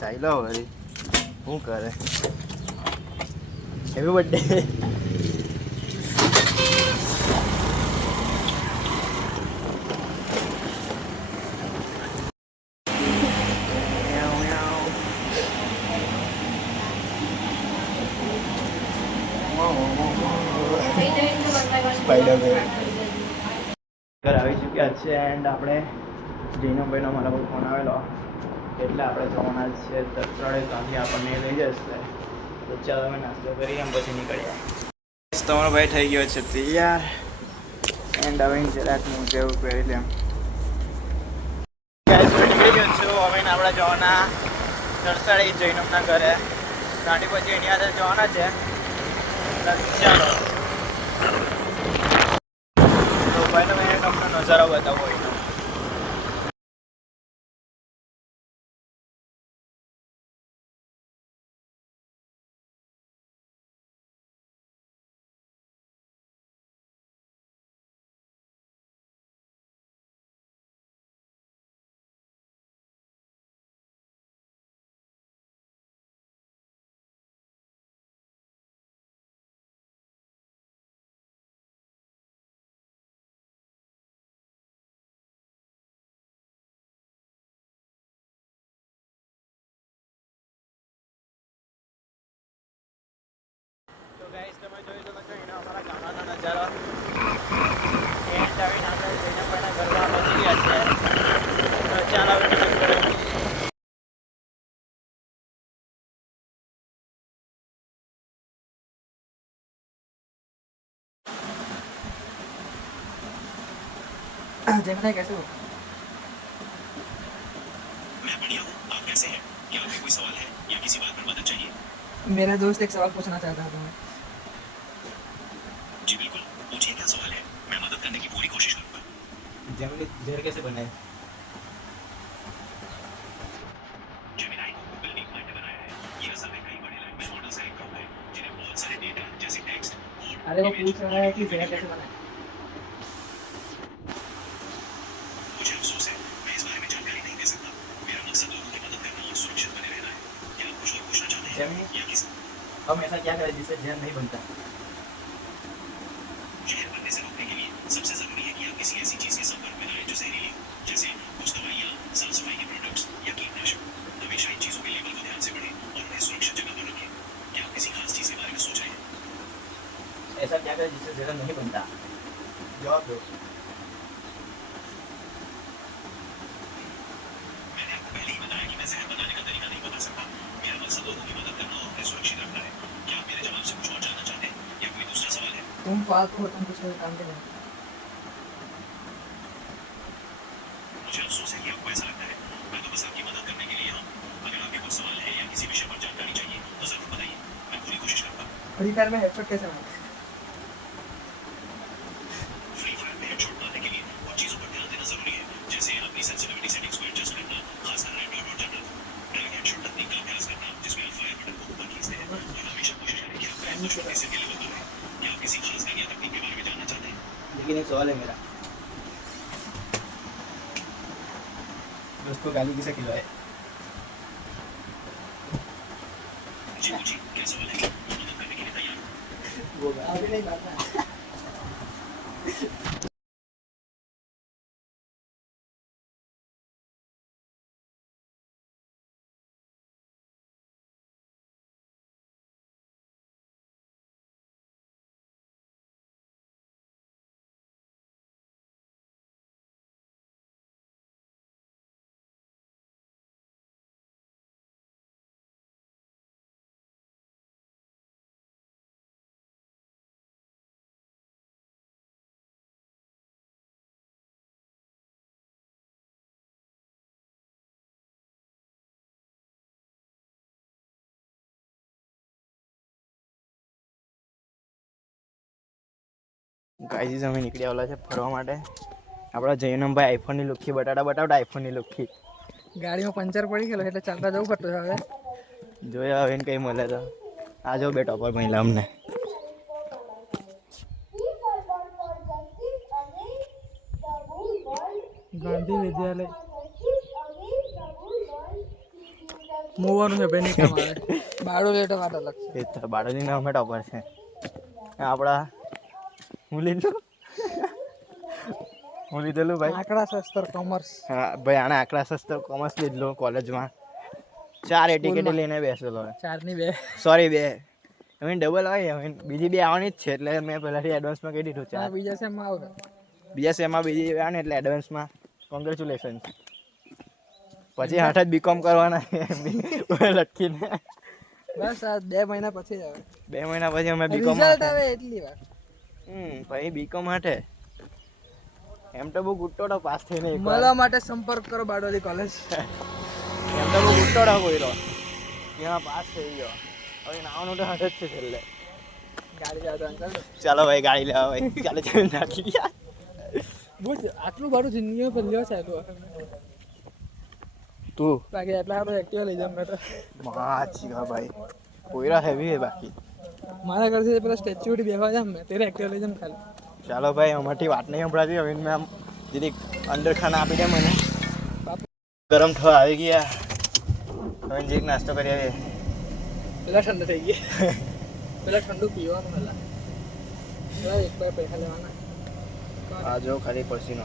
ચાલો વળી શું કરે હેપી બર્થડે સ્પાઈડરમેન ઘર આવી ચૂક્યા છે એન્ડ આપણે જૈનભાઈનો મારા પર ફોન આવેલો એટલે આપણે જવાના છે તત્રાળે ત્યાંથી આપણને લઈ જશે તો ચાલો અમે નાસ્તો કરી એમ પછી નીકળ્યા તમારો ભાઈ થઈ ગયો છે તૈયાર એન્ડ હવે જરાક હું જેવું પહેરી લેમ નીકળી ગયો છું હવે આપણે જવાના તરસાળી જૈનમના ઘરે ગાડી પછી એની આગળ જવાના છે ચાલો તો ભાઈ તમે તમને નજારો બતાવો એનો ગાઈસ તમે જોઈ શકો છો એનો અમારા ગામડાનો નજારો એન્ડ આવીને આપણે જૈનભાઈના ઘરમાં પહોંચી ગયા છે તો ચાલો હવે નીકળીએ जयमना कैसे हो? मैं बढ़िया हूँ। आप कैसे हैं? क्या आपको कोई सवाल है या किसी बात पर मदद चाहिए? मेरा दोस्त एक सवाल पूछना चाहता था तुम्हें। जी बिल्कुल, पूछिए क्या सवाल है। मैं मदद करने की पूरी कोशिश करूँगा। जेमिनी जहर कैसे बनाए? जेमिनाई को गूगल डीप माइंड ने बनाया है। ये असल में कई बड़े लैंग्वेज मॉडल से एक ग्रुप है जिन्हें बहुत सारे डेटा जैसे टेक्स्ट, कोड, अरे वो इमेज, पूछ रहा है कि जहर कैसे बनाए। मुझे अफसोस है, मैं इस बारे में जानकारी नहीं दे सकता। मेरा मकसद लोगों की मदद करना और सुरक्षित बने रहना है। क्या आप कुछ और पूछना चाहते हैं? जेमिनी या किसी हम ऐसा क्या करें जिससे जहर नहीं बनता? जहर बनने से रोकने के लिए सबसे जरूरी है कि आप किसी ऐसी चीज के संपर्क में ना आए जो जहरीली हो, जैसे कुछ दवाइयाँ, साफ सफाई के प्रोडक्ट्स या कीटनाशक। हमेशा इन चीजों के लेबल को ध्यान से पढ़ें और उन्हें सुरक्षित जगह पर रखें। क्या आप किसी खास चीज के बारे में सोच रहे हैं? ऐसा क्या करें जिससे जहर नहीं बनता? जवाब दो। मैंने आपको पहले ही बताया कि मैं जहर बनाने का तरीका नहीं बता सकता। मेरा मकसद लोगों की मदद करना और उन्हें सुरक्षित रखना है। क्या आप मेरे जवाब से कुछ और जानना चाहते हैं या कोई दूसरा सवाल है? तुम फालतू हो, तुम कुछ काम के नहीं। मुझे अफसोस है कि आपको ऐसा लगता है। मैं तो बस आपकी मदद करने के लिए यहाँ हूँ। अगर आपके कुछ सवाल है या किसी विषय पर जानकारी चाहिए तो जरूर बताइए। मैं पूरी कोशिश करूँगा। फ्री फायर में हेडशॉट कैसे मारते? फ्री फायर में हेडशॉट मारने के लिए कुछ चीजों पर ध्यान देना जरूरी है, जैसे अपनी सेंसिटिविटी सेटिंग्स को एडजस्ट करना, खासकर रैंडम और जनरल। ड्रैग हेडशॉट तकनीक का अभ्यास करना, जिसमें आप फायर बटन को ऊपर खींचते हैं और हमेशा कोशिश करें कि आपका हेडशॉट छोटे के लेवल पर रहे। क्या आप किसी खास गन या तकनीक के बारे में जानना चाहते हैं? लेकिन एक सवाल है मेरा दोस्त को गाली किसे खिलवाए? जी पूछिए क्या सवाल है। मैं मदद करने के लिए तैयार हूँ। वो अभी नहीं बात ना। ગાઈઝ અમે નીકળી આવેલા છે ફરવા માટે આપણા જૈનમભાઈ આઈફોનની લુખ્ખી બટાટા આઈફોનની લુખ્ખી ગાડીમાં પંચર પડી ગયેલો એટલે ચાલતા જવું પડતું હવે. જોયા હવે કંઈ મળે તો આ જો બે ટોપર મહિલા અમને ગાંધી વિદ્યાલય મૂવાનું છે ભાઈ નહીં કમાવે બાળો લેટો વાત અલગ છે એ તો બાળોની નામ ટોપર છે આપણા હું લીધેલું ભાઈ આંકડા શાસ્ત્ર કોમર્સ હા ભાઈ આને આંકડા શાસ્ત્ર કોમર્સ લીધેલું કોલેજમાં 4 ટિકિટ લઈને બેસેલો ચારની બે સોરી 2 હવે ડબલ હોય હવે બીજી 2 આવવાની જ છે એટલે મેં પહેલાથી એડવાન્સમાં કહી દીધું 4 બીજા સેમમાં આવે બીજા સેમમાં બીજી આવે ને એટલે એડવાન્સમાં કોંગ્રેચ્યુલેશન પછી 8 જ બીકોમ કરવાના લટકીને બસ આ 2 મહિના પછી જ આવે 2 મહિના પછી અમે બીકોમ રિઝલ્ટ આવે એટલી વાર પછી બીકોમ માટે એમ તો બહુ ગુટ્ટોડો પાસ થઈને મળવા માટે સંપર્ક કરો બારડોલી કોલેજ એમ તો બહુ ગુટ્ટોડો કોઈરો ત્યાં પાસ થઈ ગયો હવે નાવાનું તો હાથ જ છે છેલ્લે ગાડી જાવ તો અંકલ ચાલો ભાઈ ગાડી લેવા ભાઈ ચાલે ચાલે નાખી ગયા બહુ આટલું બારું જિંદગીમાં પહેલી વાર ચાલ્યું તું બાકી એટલા આપણે એક્ટિવા લઈ જામ મેં તો માચી ભાઈ કોઈરા હેવી હે બાકી મારા ઘરથી પેલા સ્ટેચ્યુ બેસવા જામ મેં તેરે એક્ટિવા લઈ જામ ખાલી ચાલો ભાઈ અમારથી વાત નહીં સંભળાતી હવે મેં આમ દીદી અંદર ખાના આપી દે મને ગરમ થવા આવી ગયા હવે જીક નાસ્તો કરી આવીએ પેલા ઠંડુ થઈ ગઈ પેલા ઠંડુ પીવાનું પેલા પેલા એક વાર પૈસા લેવાના આ જો ખાલી પસીનો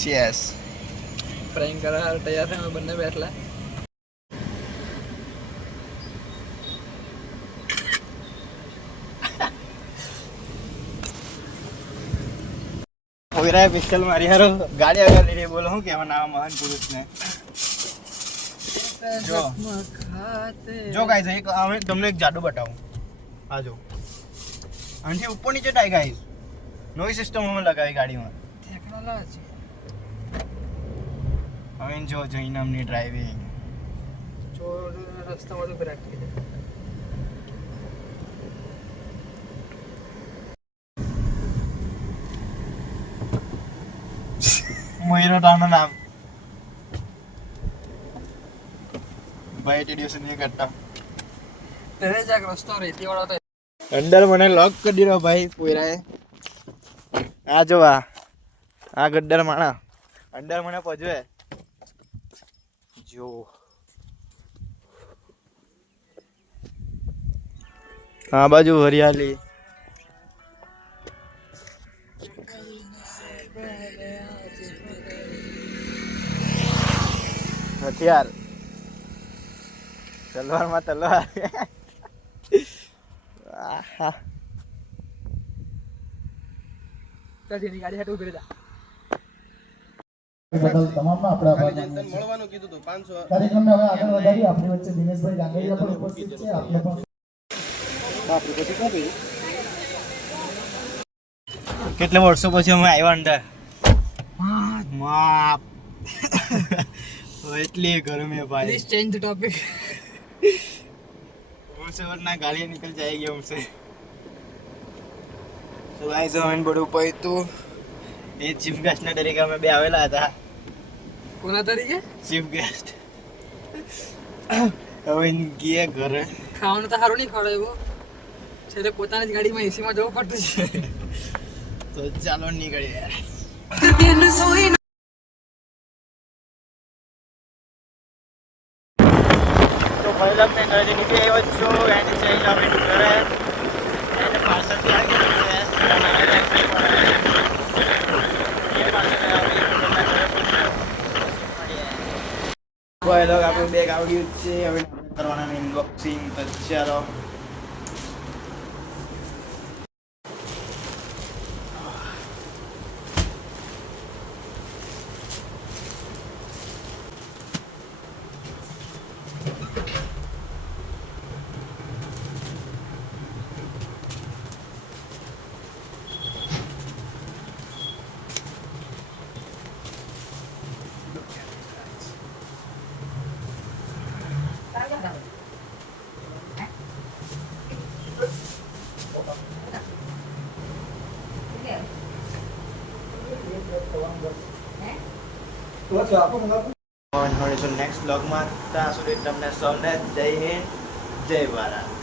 ચીયર્સ પ્રેન્ક કરવા તૈયાર થાય અમે બંને બેઠલા કોઈરાએ પિસ્તલ મારી હારો ગાડી આગળ લઈને બોલો હું કેવા ના મહાન પુરુષને જો જો ગાઈઝ એક હવે તમને એક જાદુ બતાવું આ જો આનાથી ઉપર નીચે થાય ગાઈઝ નવી સિસ્ટમ અમે લગાવી ગાડીમાં ટેકનોલોજી હવે જો જૈનમની ડ્રાઇવિંગ ચોર રસ્તામાં તો બ્રેક થઈ જાય મયુરટાનું નામ ભાઈ તે દિવસે નહીં કરતા તેરે જાક રસ્તો રેતી વાળો તો અંદર મને લોક કરી દીધો ભાઈ પોયરાએ આ જો આ ગદ્દર માણા અંદર મને પજવે જો આ બાજુ હરિયાળી હથિયાર તલવારમાં તલવાર આહા તેની ગાડી હાટુ ઉભી જા બદલ તમામનો આપણે આભાર માનીએ છીએ. મળવાનું કીધું તો 500 કાર્યક્રમને હવે આગળ વધારી આપણી વચ્ચે દિનેશભાઈ ડાંગરિયા પણ ઉપસ્થિત છે આપને પણ કેટલા વર્ષો પછી અમે આવ્યા અંદર માપ એટલી ગરમી ભાઈ પ્લીઝ ચેન્જ ધ ટોપિક हमसे वरना गालियाँ निकल जाएगी हमसे तो गाइस हम बड़े ऊपर तो ये चीफ गेस्ट ना तरीका में भी आवेला था કોના તરીકે चीफ गेस्ट હવે ઇનકી ઘર ખાવાનું તો સારું નહીં ખવડાવ્યું છેલ્લે પોતાની જ ગાડીમાં એસીમાં જવું પડતું છે તો ચાલો નીકળીએ તો પહેલા મેં ઘરે નીકળી આવ્યો છું એને ચેન્જ અમે ઘરે એને પાર્સલ લાગી લોગ આપણું બેગ આવડ્યું જ છે હવે કરવાના અનબોક્સિંગ તો ચાલો મળીશું નેક્સ્ટ બ્લોગમાં. ત્યાં સુધી તમને સૌને જય હિન્દ, જય ભારત.